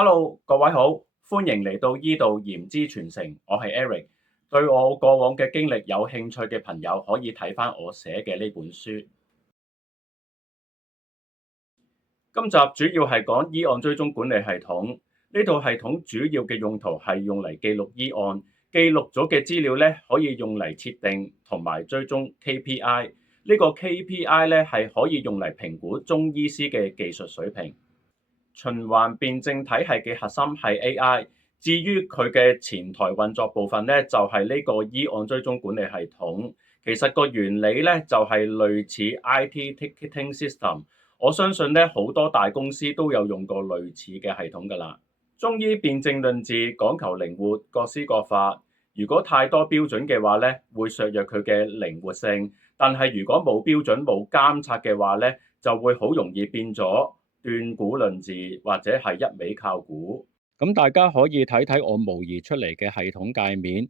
Hello，各位好，歡迎嚟到醫道鹽之傳承，我係 Eric。對我過往嘅經歷有興趣嘅朋友，可以睇返我寫嘅呢本書。今集主要係講醫案追蹤管理系統。呢套系統主要嘅用途係用嚟記錄醫案，記錄咗嘅資料咧可以用嚟設定同埋追蹤 KPI。呢個 KPI 咧係可以用嚟評估中醫師嘅技術水平。循環辯證體系嘅核心係 AI，至於佢嘅前台運作部分咧，就係呢個醫案追蹤管理系統。其實個原理咧就係類似 IT ticketing system。我相信咧好多大公司都有用過類似嘅系統㗎啦。中醫辨證論治講求靈活，各施各法。如果太多標準嘅話咧，會削弱佢嘅靈活性。但係如果冇標準冇監察嘅話咧，就會好容易變咗斷估論治或者係一味靠估。咁大家可以睇睇我模擬出嚟嘅系統界面。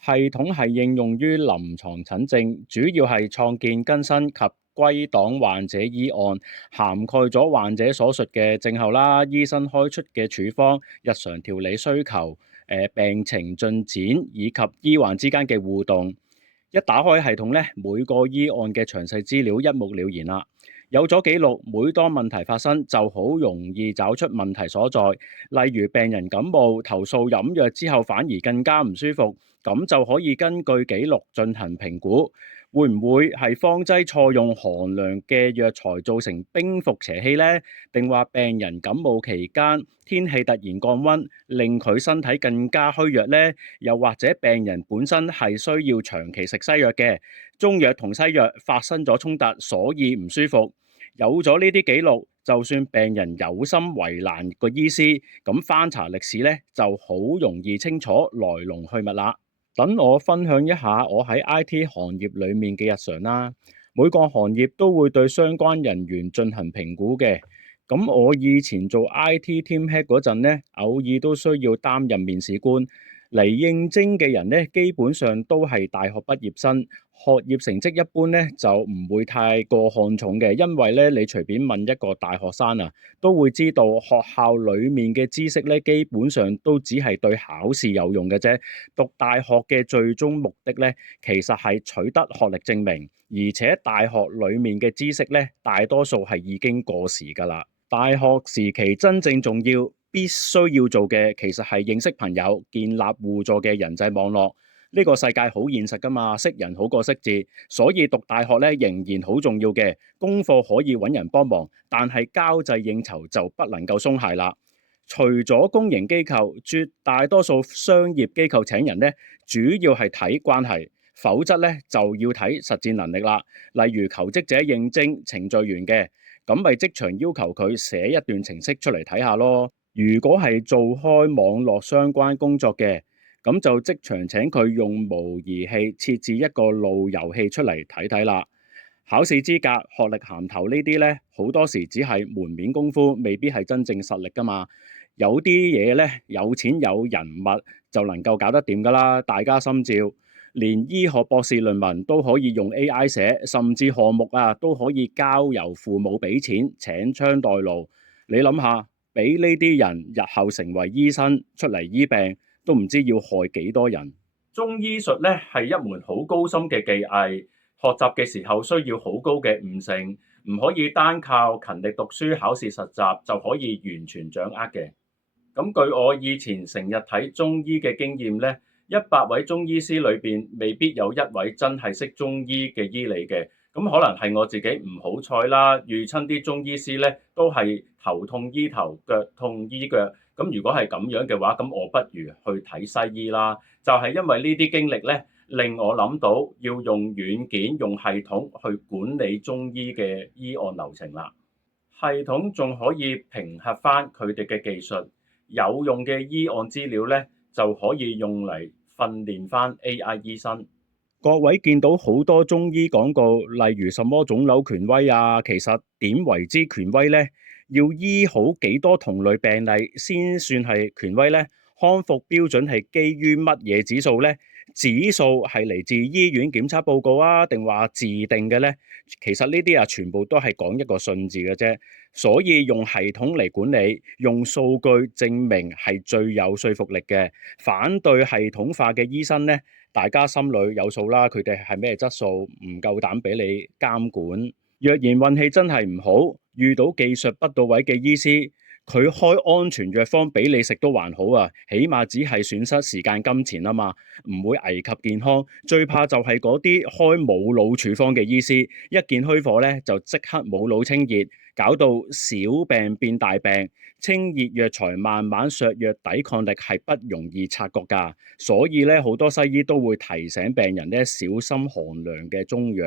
系統係應用於臨床診症，主要係創建、更新及歸檔患者醫案，涵蓋咗患者所述嘅症候啦、醫生開出嘅處方、日常調理需求、病情進展以及醫患之間嘅互動。一打開系統咧，每個醫案嘅詳細資料一目了然啦。有咗記錄，每當問題發生，就好容易找出問題所在。例如病人感冒，投訴飲藥之後反而更加唔舒服，咁就可以根據記錄進行評估。會唔會係方劑錯用寒涼嘅藥材造成冰伏邪氣呢？定話病人感冒期間天氣突然降溫，令佢身體更加虛弱呢？又或者病人本身係需要長期食西藥嘅，中藥同西藥發生咗衝突，所以唔舒服。有咗呢啲記錄，就算病人有心為難個醫師，咁翻查歷史咧，就好容易清楚來龍去脈啦。等我分享一下我喺 IT 行業裡面嘅日常啦。每個行業都會對相關人員進行評估嘅。咁我以前做 IT team head 嗰陣咧，偶爾都需要擔任面試官。嚟應徵嘅人咧，基本上都係大學畢業生，學業成績一般咧就唔會太過看重嘅，因為咧你隨便問一個大學生啊，都會知道學校裡面嘅知識咧，基本上都只係對考試有用嘅啫。讀大學嘅最終目的咧，其實係取得學歷證明，而且大學裡面嘅知識咧，大多數係已經過時㗎啦。大學時期真正重要，必須要做嘅，其實係認識朋友，建立互助嘅人際網絡。呢個世界好現實㗎嘛，識人好過識字，所以讀大學咧仍然好重要嘅。功課可以揾人幫忙，但係交際應酬就不能夠鬆懈啦。除咗公營機構，絕大多數商業機構請人咧，主要係睇關係，否則咧就要睇實戰能力啦。例如求職者應徵程序員嘅，咁咪即場要求佢寫一段程式出嚟睇下咯。如果係做開網絡相關工作嘅，咁就即場請佢用模擬器設置一個路由器出嚟睇睇啦。考試資格、學歷銜頭呢啲呢，好多時只係門面功夫，未必係真正實力㗎嘛。有啲嘢呢，有錢有人物就能夠搞得掂㗎啦，大家心照。連醫學博士論文都可以用 AI 寫，甚至項目啊都可以交由父母俾錢請槍代勞。你諗下，俾呢啲人日後成為醫生出嚟醫病，都唔知要害幾多人。中醫術咧係一門好高深嘅技藝，學習嘅時候需要好高嘅悟性，唔可以單靠勤力讀書、考試實習就可以完全掌握嘅。咁據我以前成日睇中醫嘅經驗咧，100位中醫師裏邊未必有一位真係識中醫嘅醫理嘅。咁可能係我自己唔好彩啦，遇親啲中醫師咧都係頭痛醫頭，腳痛醫腳。咁如果係咁樣嘅話，咁我不如去睇西醫啦。就係因為呢啲經歷咧，令我諗到要用軟件、用系統去管理中醫嘅醫案流程啦。系統仲可以評核翻佢哋嘅技術，有用嘅醫案資料咧就可以用嚟訓練翻 AI 醫生。各位見到好多中醫廣告，例如什麼腫瘤權威啊，其實點為之權威呢？要醫好幾多同類病例先算係權威呢？康復標準係基於乜嘢指數呢？指數係嚟自醫院檢測報告啊，定話自定嘅呢？其實呢啲啊，全部都係講一個信字嘅啫。所以用系統嚟管理，用數據證明係最有說服力嘅。反對系統化嘅醫生呢，大家心裏有數啦，佢哋係咩質素，唔夠膽俾你監管。若然運氣真係唔好，遇到技術不到位嘅醫師，佢開安全藥方俾你食都還好啊，起碼只係損失時間金錢啊嘛，唔會危及健康。最怕就係嗰啲開冇腦處方嘅醫師，一見虛火咧就即刻冇腦清熱，搞到小病變大病。清熱藥材慢慢削弱抵抗力係不容易察覺㗎，所以咧好多西醫都會提醒病人咧小心寒涼嘅中藥。